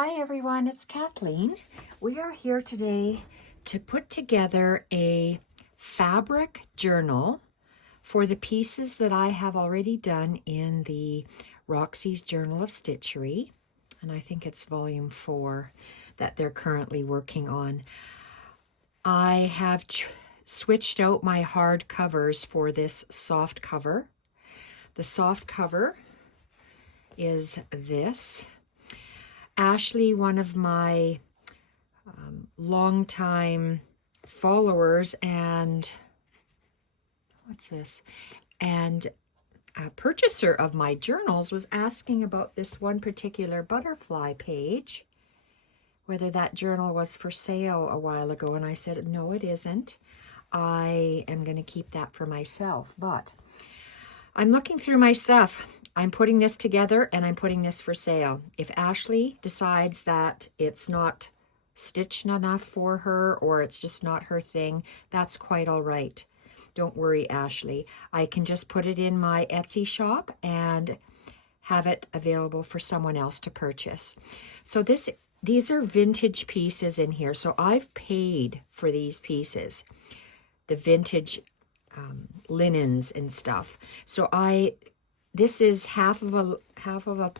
Hi everyone, it's Kathleen. We are here today to put together a fabric journal for the pieces that I have already done in the Roxy's Journal of Stitchery. And I think it's volume 4 that they're currently working on. I have switched out my hard covers for this soft cover. The soft cover is this. Ashley, one of my longtime followers and a purchaser of my journals, was asking about this one particular butterfly page, whether that journal was for sale a while ago, and I said, no, it isn't. I am going to keep that for myself, but I'm looking through my stuff. I'm putting this together and I'm putting this for sale. If Ashley decides that it's not stitched enough for her or it's just not her thing, that's quite all right. Don't worry, Ashley. I can just put it in my Etsy shop and have it available for someone else to purchase. So these are vintage pieces in here. So I've paid for these pieces, the vintage linens and stuff. So this is half of a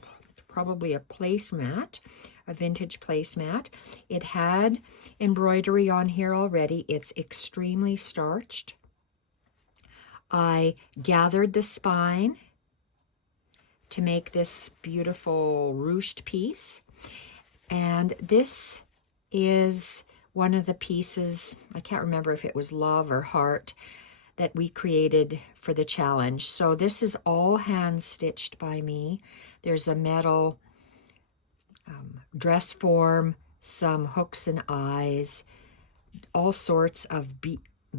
probably a placemat, a vintage placemat. It had embroidery on here already. It's extremely starched. I gathered the spine to make this beautiful ruched piece. And this is one of the pieces, I can't remember if it was love or heart, that we created for the challenge. So this is all hand stitched by me. There's a metal dress form, some hooks and eyes, all sorts of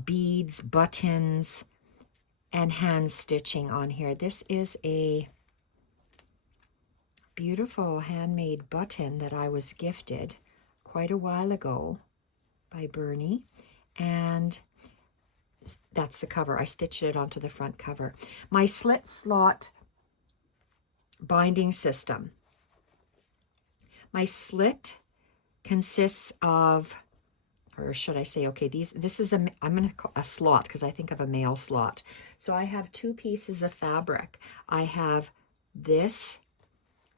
beads, buttons, and hand stitching on here. This is a beautiful handmade button that I was gifted quite a while ago by Bernie, and that's the cover. I stitched it onto the front cover. My slit slot binding system. My slit consists of, or should I say, okay, this is I'm going to call a slot because I think of a male slot. So I have two pieces of fabric. I have this,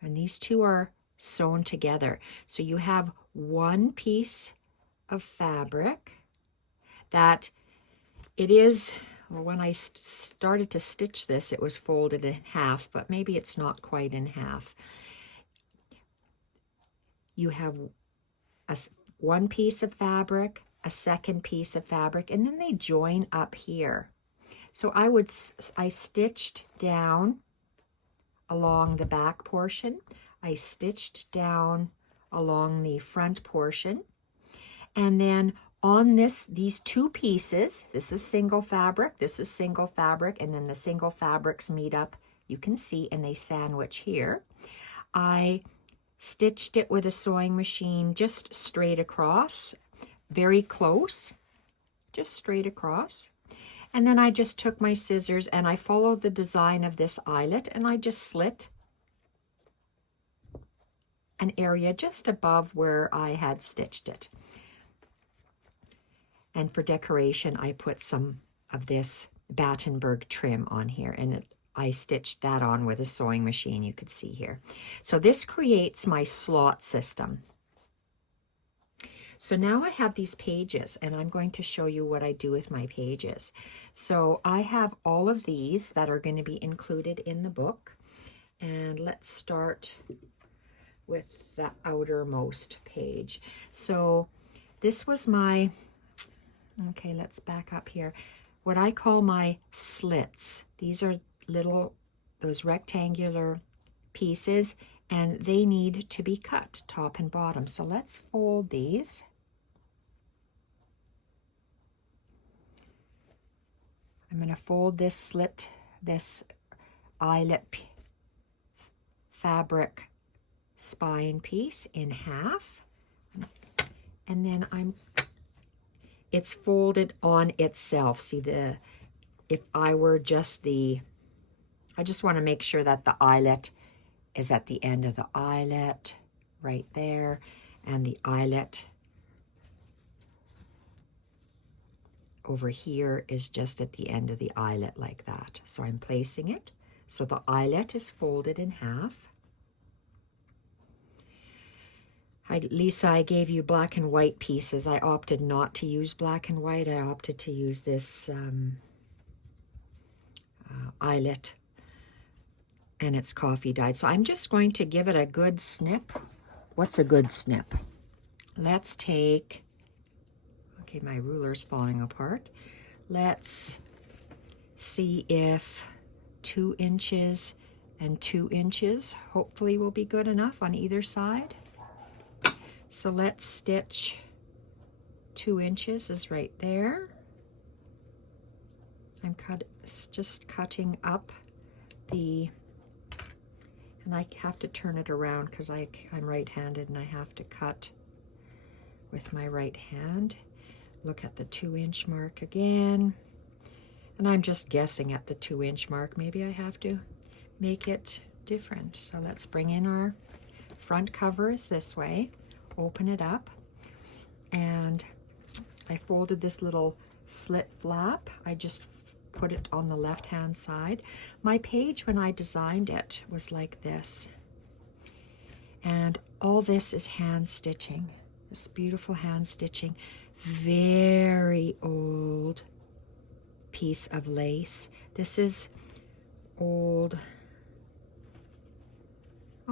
and these two are sewn together. So you have one piece of fabric that it is, well, when I started to stitch this, it was folded in half, but maybe it's not quite in half. You have one piece of fabric, a second piece of fabric, and then they join up here. So I stitched down along the back portion. I stitched down along the front portion, and then on these two pieces, this is single fabric, this is single fabric, and then the single fabrics meet up, you can see, and they sandwich here. I stitched it with a sewing machine just straight across, very close, just straight across. And then I just took my scissors and I followed the design of this eyelet, and I just slit an area just above where I had stitched it. And for decoration, I put some of this Battenberg trim on here, and I stitched that on with a sewing machine, you could see here. So this creates my slot system. So now I have these pages, and I'm going to show you what I do with my pages. So I have all of these that are going to be included in the book. And let's start with the outermost page. So this was my, okay, let's back up here. What I call my slits. These are those rectangular pieces, and they need to be cut top and bottom. So let's fold these. I'm going to fold this slit, this eyelet fabric spine piece in half, and then it's folded on itself. See, if I were just I just want to make sure that the eyelet is at the end of the eyelet, right there, and the eyelet over here is just at the end of the eyelet like that. So I'm placing it so the eyelet is folded in half. Lisa, I gave you black and white pieces. I opted not to use black and white. I opted to use this eyelet, and it's coffee dyed. So I'm just going to give it a good snip. What's a good snip? Let's take, okay, my ruler's falling apart. Let's see if 2 inches and 2 inches hopefully will be good enough on either side. So let's stitch 2 inches is right there. I'm just cutting up the, and I have to turn it around because I'm right-handed and I have to cut with my right hand. Look at the 2-inch mark again. And I'm just guessing at the 2-inch mark. Maybe I have to make it different. So let's bring in our front covers this way. Open it up, and I folded this little slit flap. I just put it on the left hand side. My page when I designed it was like this, and all this is hand stitching, this beautiful hand stitching, very old piece of lace. This is old.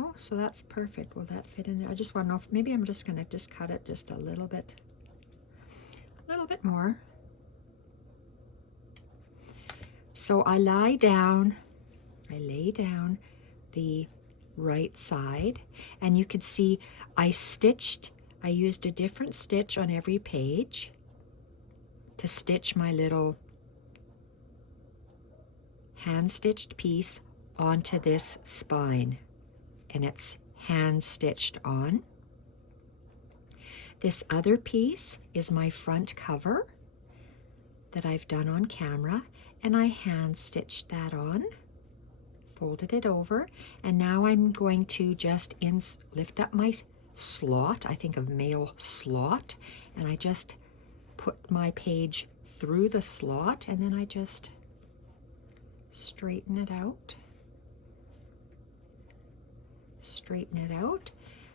Oh, so that's perfect. Will that fit in there? I just want to know if maybe I'm just going to just cut it just a little bit more. So I lay down the right side, and you can see I used a different stitch on every page to stitch my little hand stitched piece onto this spine. And it's hand stitched on. This other piece is my front cover that I've done on camera, and I hand stitched that on, folded it over, and now I'm going to just lift up my slot, I think of male slot, and I just put my page through the slot, and then I just straighten it out.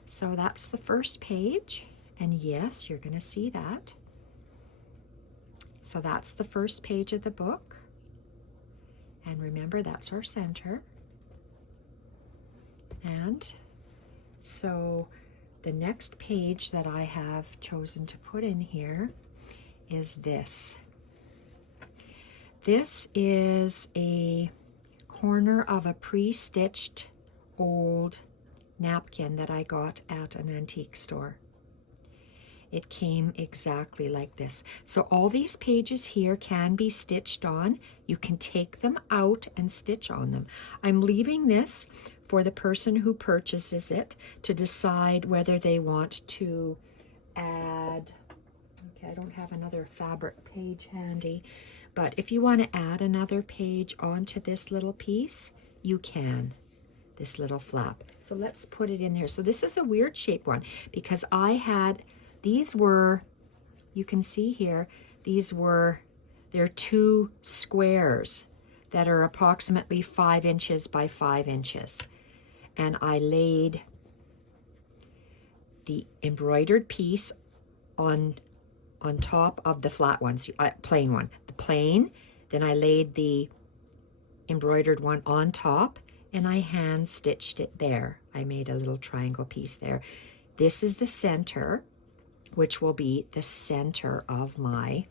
So that's the first page, and yes, you're going to see that. So that's the first page of the book, and remember that's our center. And so the next page that I have chosen to put in here is this. This is a corner of a pre-stitched old napkin that I got at an antique store. It came exactly like this. So all these pages here can be stitched on. You can take them out and stitch on them. I'm leaving this for the person who purchases it to decide whether they want to add, okay, I don't have another fabric page handy, but if you want to add another page onto this little piece, you can. This little flap. So let's put it in there. So this is a weird shape one because I had, these were, you can see here, they're 2 squares that are approximately 5 inches by 5 inches. And I laid the embroidered piece on top of the flat ones, plain one. The plain, then I laid the embroidered one on top, and I hand stitched it there. I made a little triangle piece there. This is the center, which will be the center of my,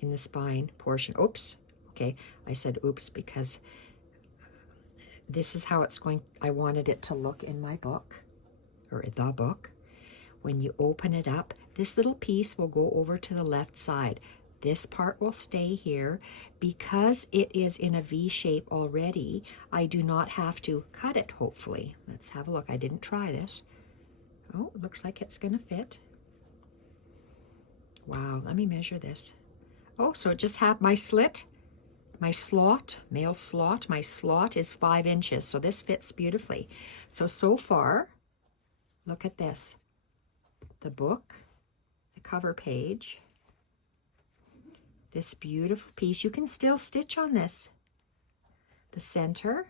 in the spine portion. Oops, okay, I said oops because this is how it's going, I wanted it to look in my book, or the book. When you open it up, this little piece will go over to the left side. This part will stay here. Because it is in a V shape already, I do not have to cut it, hopefully. Let's have a look. I didn't try this. Oh, it looks like it's gonna fit. Wow, let me measure this. Oh, so it just had my slit, my slot, male slot, my slot is 5 inches. So this fits beautifully. So far, Look at this. The book, the cover page, this beautiful piece. You can still stitch on this. The center,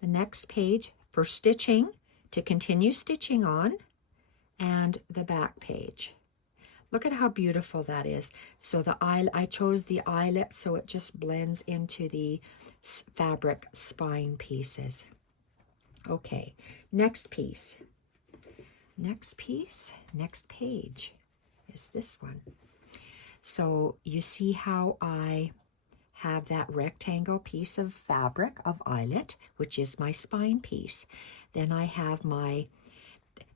the next page for stitching, to continue stitching on, and the back page. Look at how beautiful that is. So I chose the eyelet so it just blends into the fabric spine pieces. Okay, next piece. Next page is this one. So you see how I have that rectangle piece of fabric of eyelet, which is my spine piece. Then I have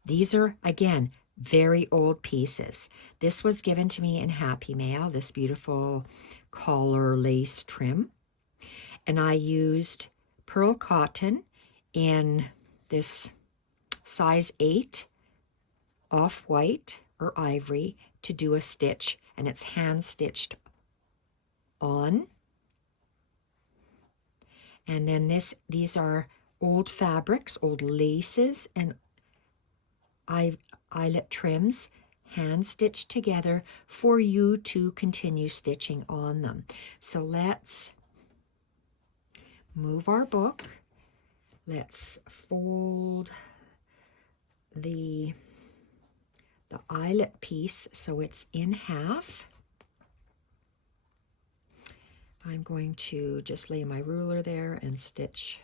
these are, again, very old pieces. This was given to me in Happy Mail, this beautiful collar lace trim. And I used pearl cotton in this size 8 off-white or ivory to do a stitch, and it's hand stitched on. And then these are old fabrics, old laces, and eyelet trims, hand stitched together for you to continue stitching on them. So let's move our book. Let's fold the eyelet piece so it's in half. I'm going to just lay my ruler there and stitch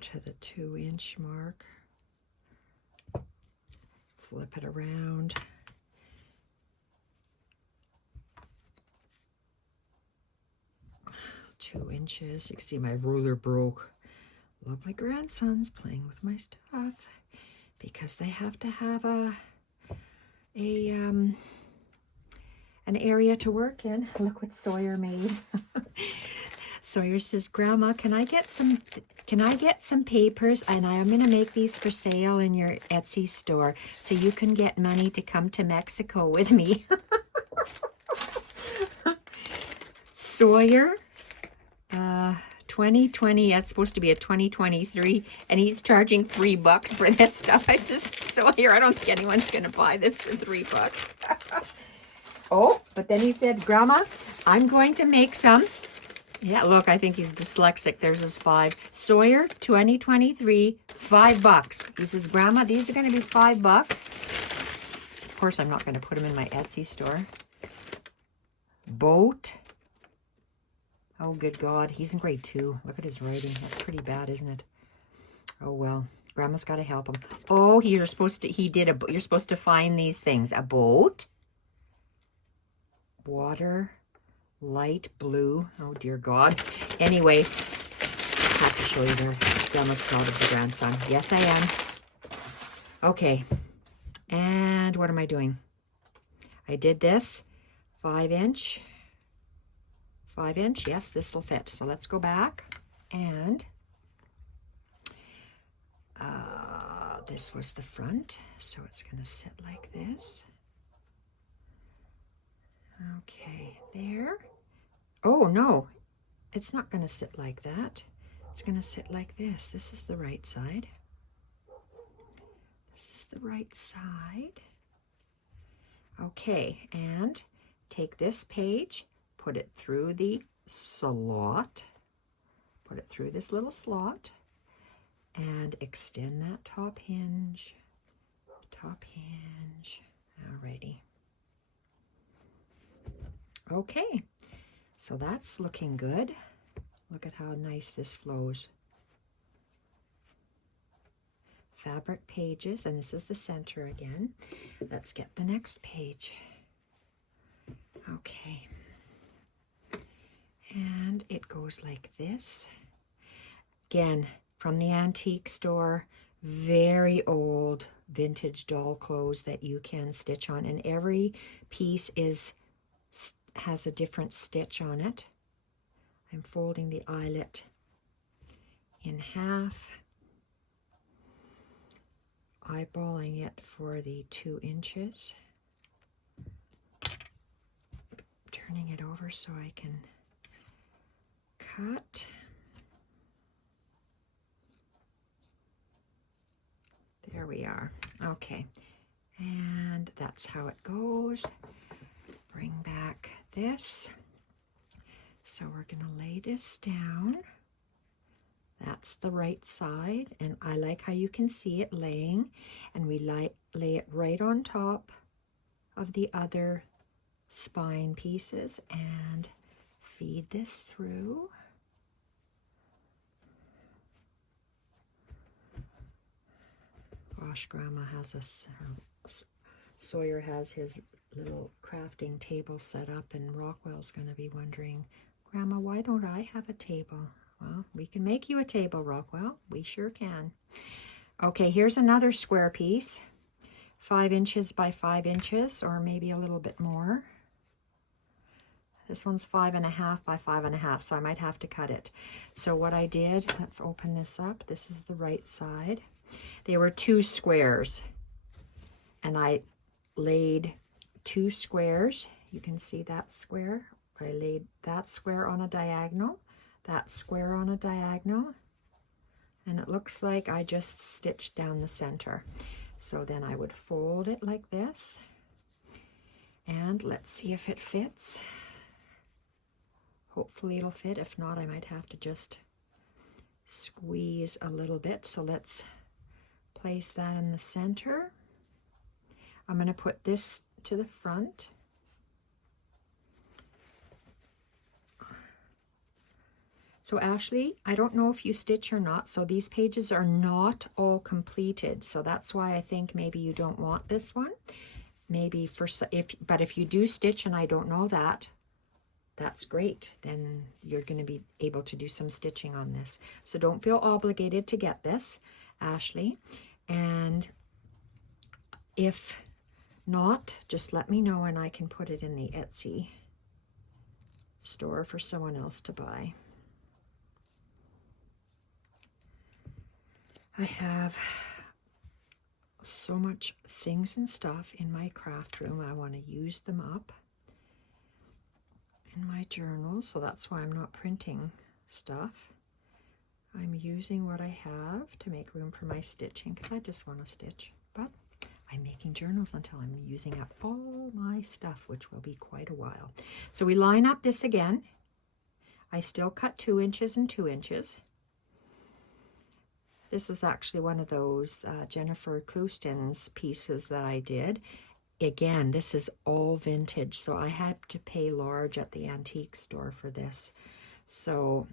to the 2-inch mark. Flip it around. Two inches. You can see my ruler broke. Lovely grandsons playing with my stuff because they have to have an area to work in. Look what Sawyer made. Sawyer says, Grandma, can I get some papers? And I'm going to make these for sale in your Etsy store so you can get money to come to Mexico with me. Sawyer, 2020, that's supposed to be a 2023, and he's charging $3 for this stuff. I says, Sawyer, I don't think anyone's going to buy this for $3. Oh, but then he said, Grandma, I'm going to make some. Yeah, look, I think he's dyslexic. There's his 5. Sawyer, 2023, $5. He says, Grandma, these are going to be $5. Of course, I'm not going to put them in my Etsy store. Boat. Oh, good God. He's in grade 2. Look at his writing. That's pretty bad, isn't it? Oh, well. Grandma's got to help him. Oh, you're supposed to find these things. A boat. Water. Light blue. Oh, dear God. Anyway, I have to show you there. Grandma's proud of the grandson. Yes, I am. Okay. And what am I doing? I did this 5-inch. 5-inch. Yes, this will fit. So let's go back. And this was the front. So it's going to sit like this. Okay, there. Oh, no, it's not going to sit like that. It's going to sit like this. This is the right side. This is the right side. Okay, and take this page, put it through the slot, put it through this little slot, and extend that top hinge. Alrighty. Okay. So that's looking good. Look at how nice this flows. Fabric pages, and this is the center again. Let's get the next page. Okay. And it goes like this. Again, from the antique store, very old vintage doll clothes that you can stitch on, and every piece has a different stitch on it. I'm folding the eyelet in half, eyeballing it for the 2 inches, turning it over so I can cut. There we are. Okay. And that's how it goes. Bring back this. So we're going to lay this down. That's the right side, and I like how you can see it laying, and we lay it right on top of the other spine pieces and feed this through. Gosh, Grandma has Sawyer has his little crafting table set up, and Rockwell's going to be wondering, Grandma, why don't I have a table? Well, we can make you a table, Rockwell. We sure can. Okay, here's another square piece. 5 inches by 5 inches, or maybe a little bit more. This one's 5.5 by 5.5, so I might have to cut it. So what I did, let's open this up. This is the right side. They were 2 squares, and I laid 2 squares. You can see that square. I laid that square on a diagonal, that square on a diagonal, and it looks like I just stitched down the center. So then I would fold it like this, and let's see if it fits. Hopefully it'll fit. If not, I might have to just squeeze a little bit. So let's place that in the center. I'm going to put this to the front. So Ashley, I don't know if you stitch or not, so these pages are not all completed. So that's why I think maybe you don't want this one. Maybe but if you do stitch and I don't know that, that's great. Then you're going to be able to do some stitching on this. So don't feel obligated to get this, Ashley. And if not, just let me know and I can put it in the Etsy store for someone else to buy. I have so much things and stuff in my craft room. I want to use them up in my journals, so that's why I'm not printing stuff. I'm using what I have to make room for my stitching because I just want to stitch, but I'm making journals until I'm using up all my stuff, which will be quite a while. So we line up this again. I still cut 2 inches and 2 inches. This is actually one of those Jennifer Clouston's pieces that I did. Again, this is all vintage, so I had to pay large at the antique store for this. So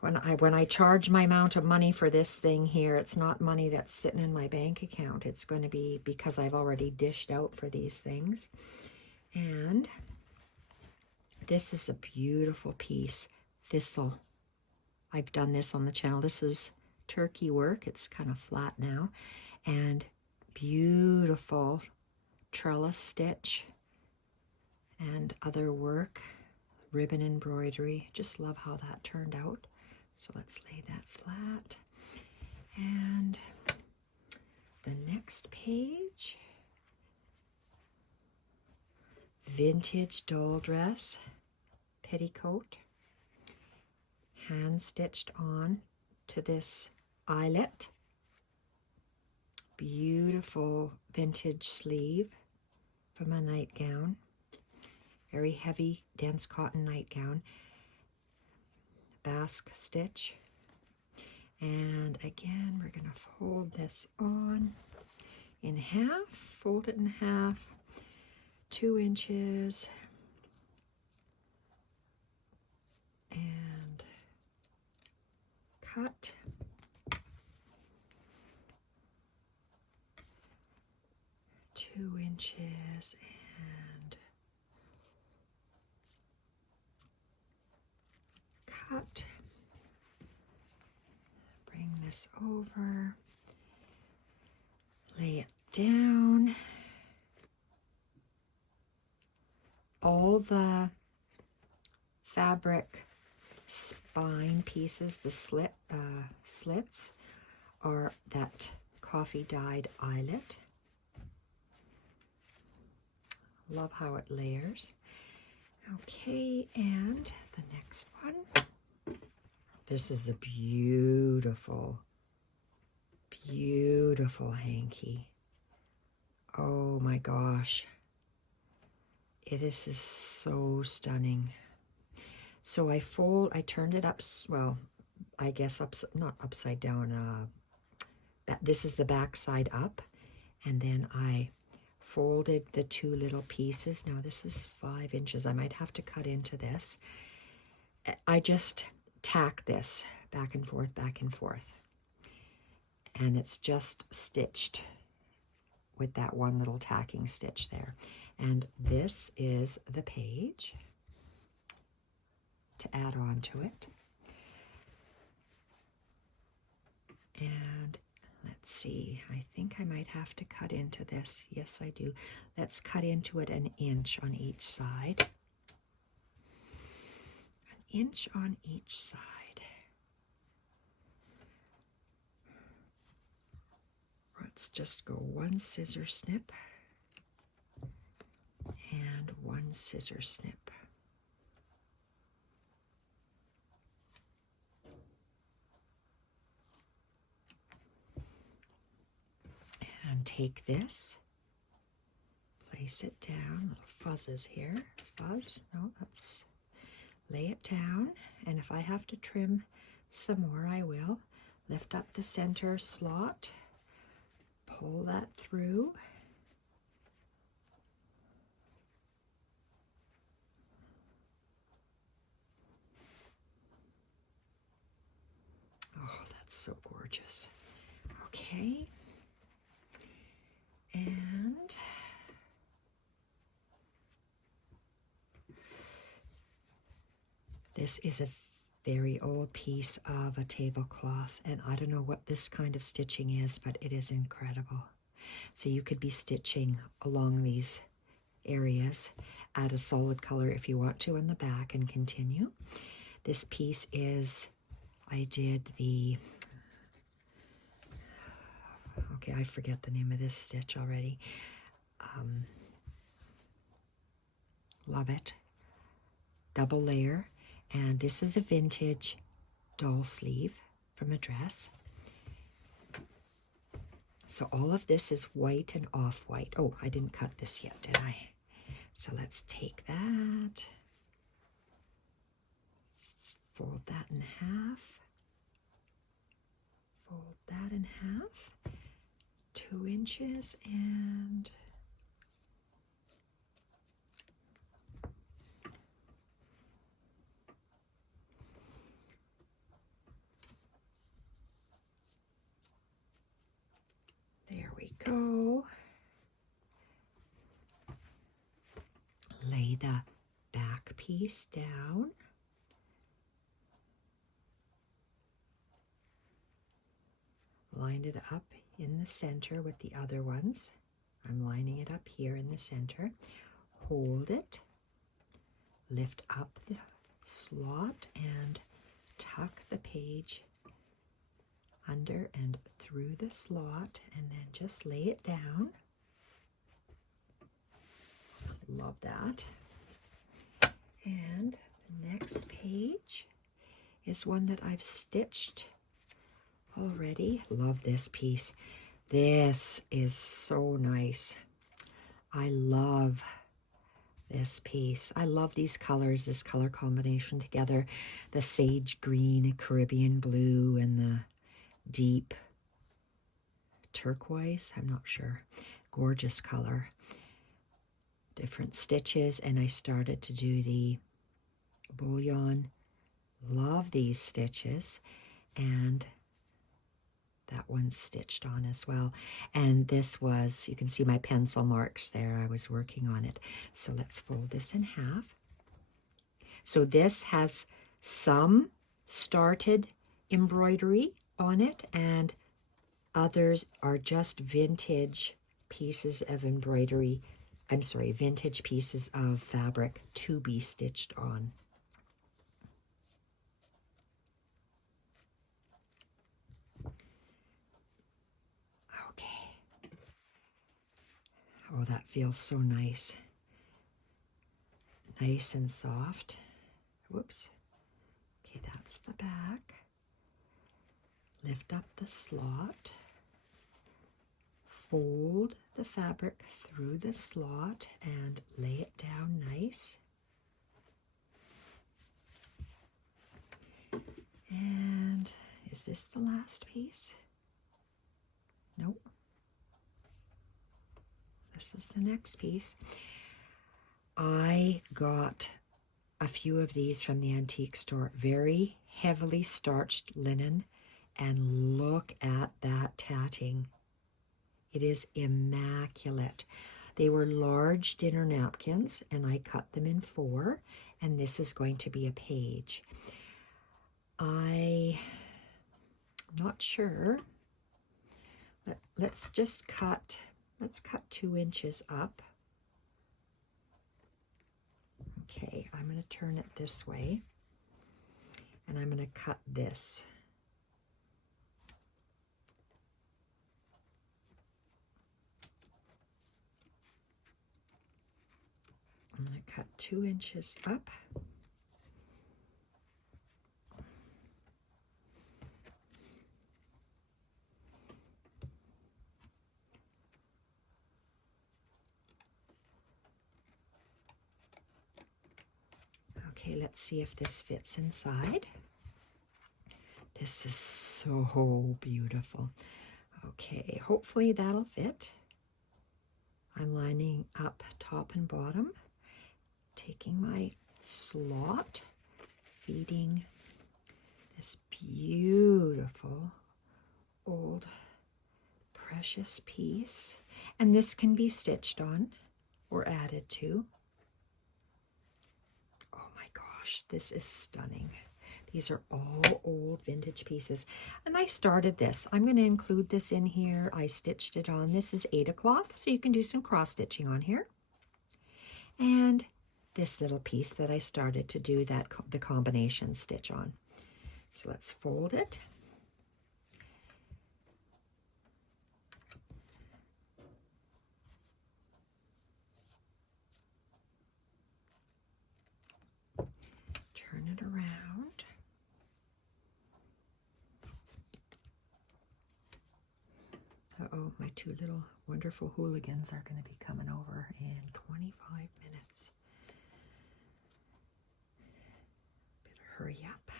when I charge my amount of money for this thing here, it's not money that's sitting in my bank account. It's going to be because I've already dished out for these things. And this is a beautiful piece, Thistle. I've done this on the channel. This is turkey work. It's kind of flat now, and beautiful trellis stitch and other work, ribbon embroidery. Just love how that turned out. So let's lay that flat. And the next page, vintage doll dress petticoat, hand stitched on to this eyelet. Beautiful vintage sleeve from a nightgown. Very heavy, dense cotton nightgown. Basque stitch. And again, we're going to fold this on in half. Fold it in half. 2 inches. And cut. Two inches and cut. Bring this over. Lay it down. All the fabric spine pieces, the slits, are that coffee dyed eyelet. Love how it layers. Okay, and the next one. This is a beautiful, beautiful hanky. Oh my gosh. It is just so stunning. So I turned it up, well, I guess not upside down, this is the back side up, and then I folded the two little pieces. Now this is 5 inches. I might have to cut into this. I just tack this back and forth, and it's just stitched with that one little tacking stitch there. And this is the page to add on to it. And let's see, I think I might have to cut into this. Yes, I do. Let's cut into it 1 inch on each side. 1 inch on each side. Let's just go 1 scissor snip and 1 scissor snip. And take this, place it down, little fuzzes here, fuzz, no, let's lay it down, and if I have to trim some more, I will. Lift up the center slot, pull that through, oh, that's so gorgeous. Okay. And this is a very old piece of a tablecloth, and I don't know what this kind of stitching is, but it is incredible. So you could be stitching along these areas, add a solid color if you want to on the back, and continue. This piece is, I did the, okay, I forget the name of this stitch already. Love it. Double layer, and this is a vintage doll sleeve from a dress. So all of this is white and off-white. Oh, I didn't cut this yet, did I? So let's take that, fold that in half, fold that in half, 2 inches, and there we go. Lay the back piece down. Line it up in the center with the other ones. I'm lining it up here in the center. Hold it. Lift up the slot and tuck the page under and through the slot, and then just lay it down. Love that. And the next page is one that I've stitched already. Love this piece. This is so nice. I love this piece. I love these colors, this color combination together. The sage green, Caribbean blue, and the deep turquoise. I'm not sure. Gorgeous color. Different stitches, and I started to do the bullion. Love these stitches, and that one's stitched on as well. And this was, you can see my pencil marks there. I was working on it. So let's fold this in half. So this has some started embroidery on it, and others are just vintage pieces of embroidery. I'm sorry, vintage pieces of fabric to be stitched on. Okay. Oh, that feels so nice. Nice and soft. Whoops. Okay, that's the back. Lift up the slot. fold the fabric through the slot and lay it down nice. And is this the last piece? Nope. This is the next piece. I got a few of these from the antique store. Very heavily starched linen. And look at that tatting. It is immaculate. They were large dinner napkins, and I cut them in 4, and this is going to be a page. I'm not sure. Let's cut 2 inches up. Okay, I'm going to turn it this way, and I'm going to cut this. I'm going to cut 2 inches up. Okay, let's see if this fits inside. This is so beautiful. Okay, hopefully that'll fit. I'm lining up top and bottom, taking my slot, feeding this beautiful old precious piece. And this can be stitched on or added to. Oh my gosh, this is stunning. These are all old vintage pieces. And I started this. I'm going to include this in here. I stitched it on. This is Aida cloth, so you can do some cross stitching on here. And this little piece that I started to do the combination stitch on. So let's fold it. Turn it around. Uh-oh, my 2 little wonderful hooligans are going to be coming over in 25 minutes. Better hurry up.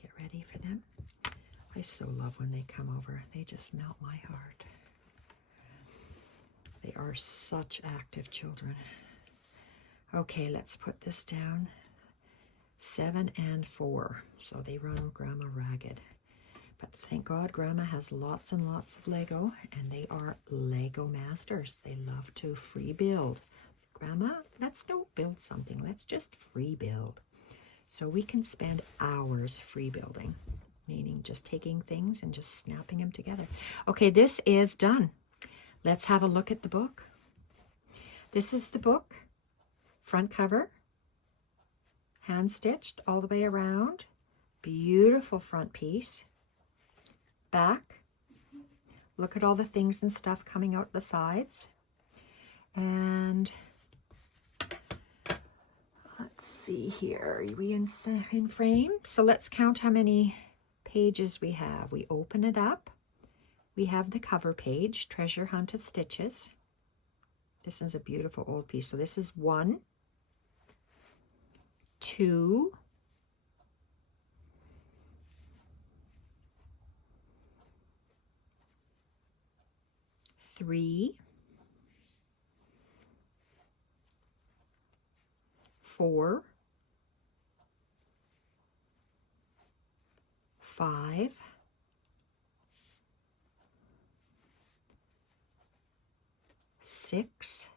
Get ready for them. I so love when they come over. They just melt my heart. They are such active children. Okay, let's put this down. 7 and 4. So they run Grandma ragged. But thank God Grandma has lots and lots of Lego, and they are Lego masters. They love to free build. Grandma, let's don't build something. Let's just free build. So we can spend hours free building, meaning just taking things and just snapping them together. Okay, this is done. Let's have a look at the book. This is the book, front cover, hand stitched all the way around. Beautiful front piece. Back. Look at all the things and stuff coming out the sides. And let's see here. Are we in frame? So let's count how many pages we have. We open it up. We have the cover page, Treasure Hunt of Stitches. This is a beautiful old piece. So this is 1, 2, 3, 4, 5, 6,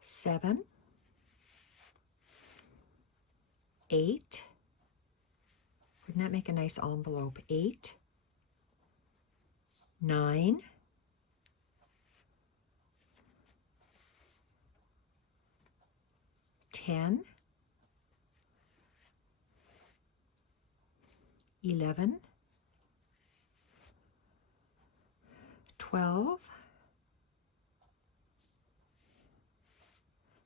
7, 8. Wouldn't that make a nice envelope? 8, 9, 10, 11, 12.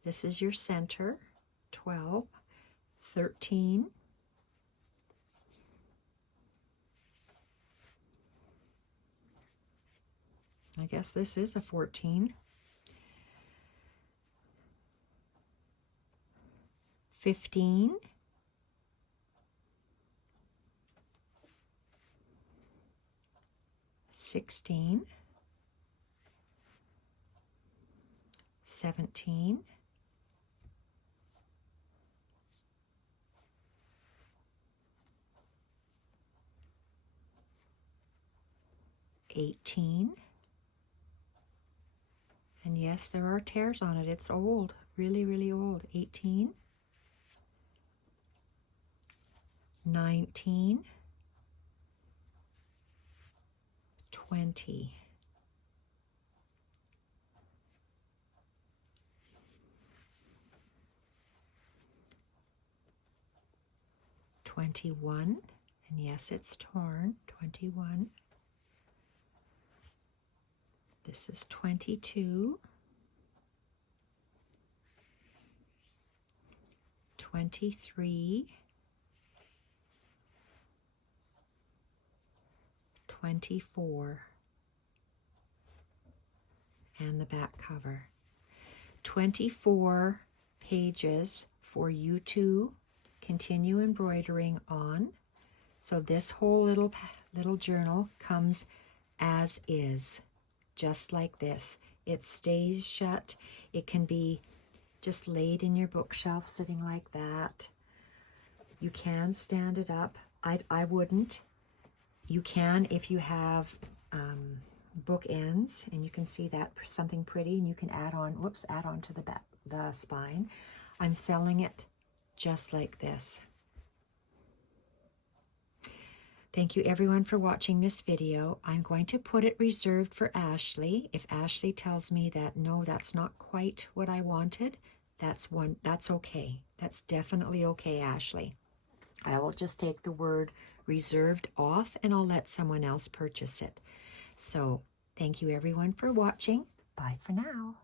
This is your center. 12, 13, I guess this is a 14. 15. 16. 17. 18. And yes, there are tears on it. It's old, really, really old. 18. 19. 20. 21. And yes, it's torn. 21. This is 22. 23. 24. And the back cover. 24 pages for you to continue embroidering on. So this whole little journal comes as is, just like this. It stays shut. It can be just laid in your bookshelf sitting like that. You can stand it up. I wouldn't. You can if you have book ends, and you can see that something pretty, and you can add on to the spine. I'm selling it just like this. Thank you everyone for watching this video. I'm going to put it reserved for Ashley. If Ashley tells me that no, that's not quite what I wanted, that's okay. That's definitely okay, Ashley. I will just take the word reserved off, and I'll let someone else purchase it. So thank you everyone for watching. Bye for now.